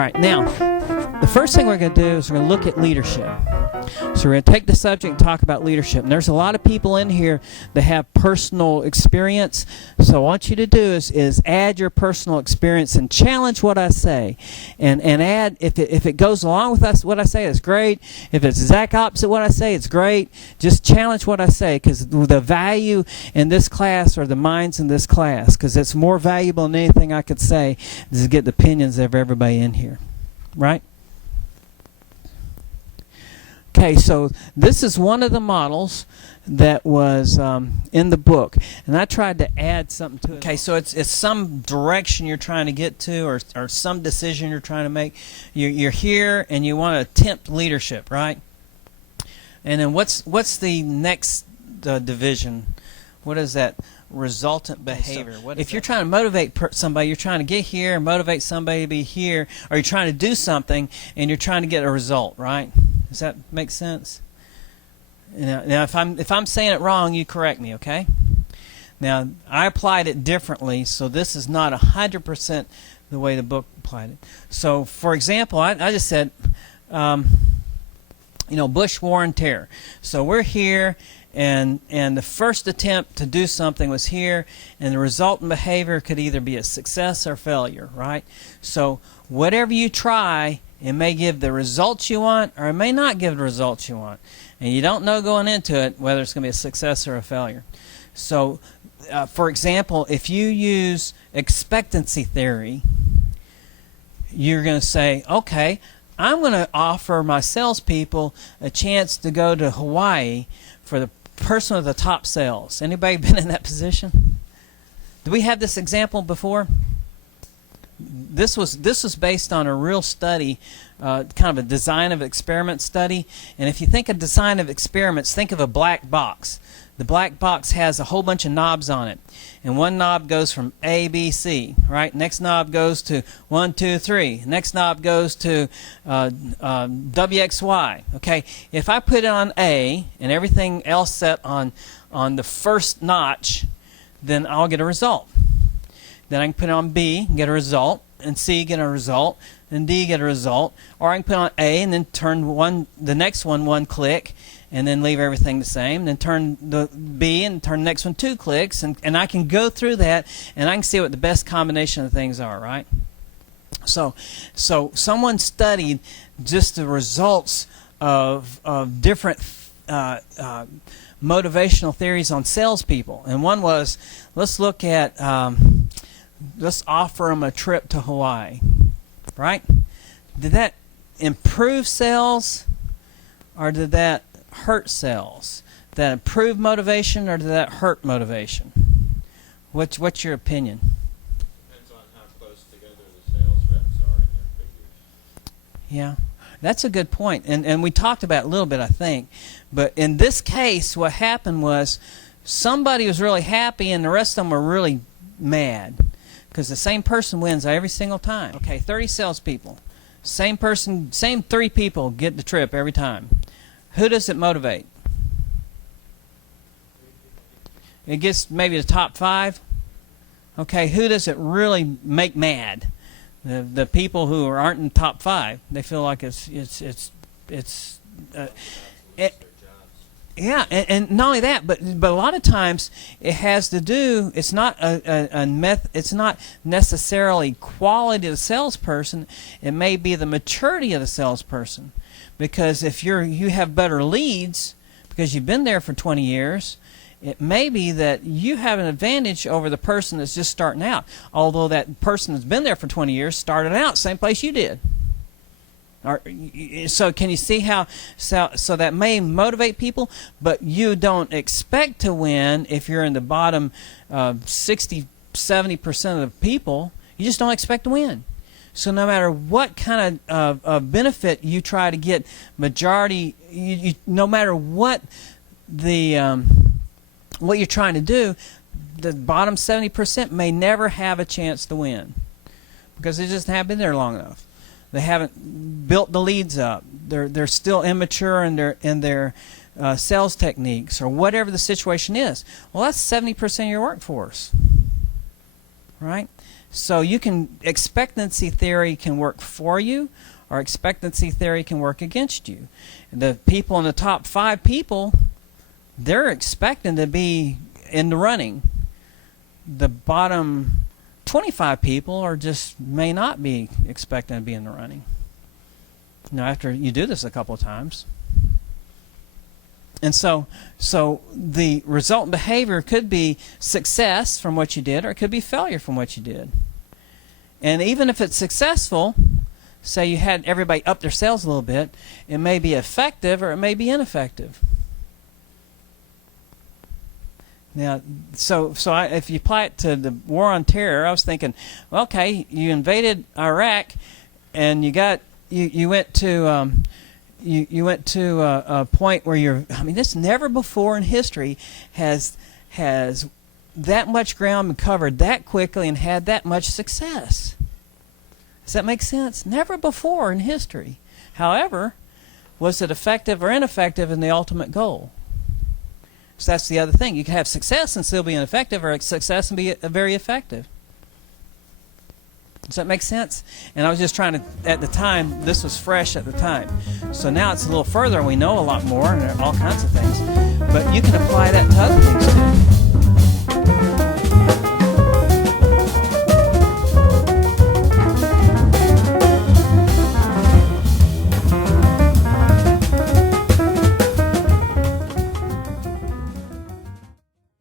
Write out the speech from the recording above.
right, now, the first thing we're going to do is we're going to look at leadership. So we're going to take the subject and talk about leadership. And there's a lot of people in here that have personal experience. So what I want you to do is add your personal experience and challenge what I say. And add, if it goes along with us, what I say is great. If it's exact opposite what I say, it's great. Just challenge what I say, because the value in this class are the minds in this class, because it's more valuable than anything I could say is to get the opinions of everybody in here. Right? Okay, so this is one of the models that was in the book, and I tried to add something to it. Okay, so it's some direction you're trying to get to, or some decision you're trying to make. You're here and you want to attempt leadership, right? And then what's the next division? What is that? Resultant behavior. So if you're trying to motivate somebody, you're trying to get here, motivate somebody to be here, or you're trying to do something and you're trying to get a result, right? Does that make sense? Now if I'm saying it wrong, you correct me, okay? Now, I applied it differently, so this is not 100% the way the book applied it. So, for example, I just said, Bush, war, and terror. So we're here, and the first attempt to do something was here, and the resultant behavior could either be a success or failure, right? So whatever you try, it may give the results you want, or it may not give the results you want. And you don't know going into it whether it's going to be a success or a failure. So, for example, if you use expectancy theory, you're going to say, okay, I'm going to offer my salespeople a chance to go to Hawaii for the person with the top sales. Anybody been in that position? Did we have this example before? This was based on a real study, kind of a design of experiment study. And if you think of design of experiments, think of a black box. The black box has a whole bunch of knobs on it. And one knob goes from A, B, C, right? Next knob goes to 1, 2, 3. Next knob goes to W, X, Y. Okay, if I put it on A and everything else set on the first notch, then I'll get a result. Then I can put it on B and get a result, and C get a result, and D get a result. Or I can put it on A and then turn the next one click, and then leave everything the same. Then turn the B and turn the next one 2 clicks, and I can go through that, and I can see what the best combination of things are, right? So someone studied just the results of different motivational theories on salespeople. And one was, let's look at, let's offer them a trip to Hawaii, right? Did that improve sales, or did that hurt sales? Did that improve motivation, or did that hurt motivation? What's your opinion? Depends on how close together the sales reps are in their figures. Yeah, that's a good point. And we talked about it a little bit, I think. But in this case, what happened was somebody was really happy and the rest of them were really mad, because the same person wins every single time. Okay, 30 salespeople. Same person, same 3 people get the trip every time. Who does it motivate? It gets maybe the top 5. Okay, who does it really make mad? The people who aren't in the top 5. They feel like yeah, and not only that, but a lot of times it has to do. It's not it's not necessarily quality of the salesperson. It may be the maturity of the salesperson, because if you have better leads because you've been there for 20 years, it may be that you have an advantage over the person that's just starting out. Although that person that's been there for 20 years started out same place you did. So can you see how so that may motivate people, but you don't expect to win if you're in the bottom 60-70% of the people. You just don't expect to win. So no matter what kind of benefit you try to get, majority, no matter what what you're trying to do, the bottom 70% may never have a chance to win, because they just haven't been there long enough. They haven't built the leads up. They're still immature in their sales techniques, or whatever the situation is. Well, that's 70% of your workforce, right? So you can, expectancy theory can work for you, or expectancy theory can work against you. The people in the top 5 people, they're expecting to be in the running. The bottom 25 people are just may not be expecting to be in the running. Now, after you do this a couple of times. And so the resultant behavior could be success from what you did, or it could be failure from what you did. And even if it's successful, say you had everybody up their sales a little bit, it may be effective or it may be ineffective. Now, if you apply it to the war on terror, I was thinking, well, okay, you invaded Iraq, and you went to a point where this never before in history has that much ground been covered that quickly and had that much success. Does that make sense? Never before in history. However, was it effective or ineffective in the ultimate goal? So that's the other thing. You can have success and still be ineffective, or success and be very effective. Does that make sense? And I was just trying to, at the time, this was fresh at the time. So now it's a little further and we know a lot more and all kinds of things. But you can apply that to other things too.